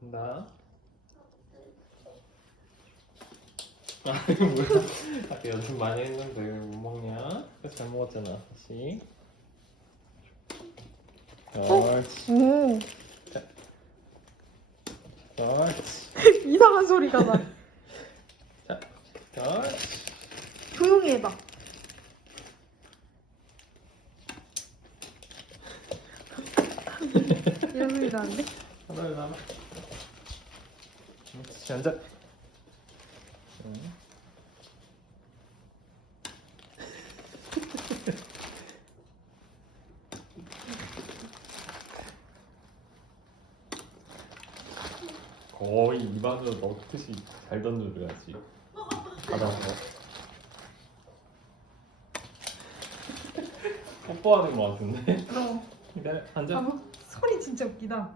간다. 아 이거 뭐야? 아까 연습 많이 했는데 왜 못 먹냐? 그래서 잘 먹었잖아. 다시. 옳지. 자, 옳지. 이상한 소리가 나. 자, 옳지. 조용히 해봐. 이런 소리 나는데? 하나를 남아. 다시 앉아. 응. 거의 입안으로 넣듯이 잘 던져줘야지. 바닥으로. 뽀뽀하는 거 같은데? 어. 기다려, 앉아. 아, 뭐, 소리 진짜 웃기다.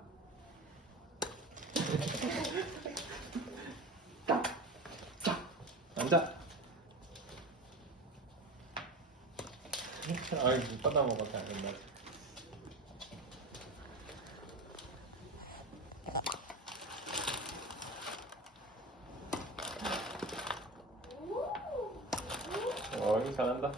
앉아. 아이, 못 받아 먹어도 안 된다. 어이, 잘한다.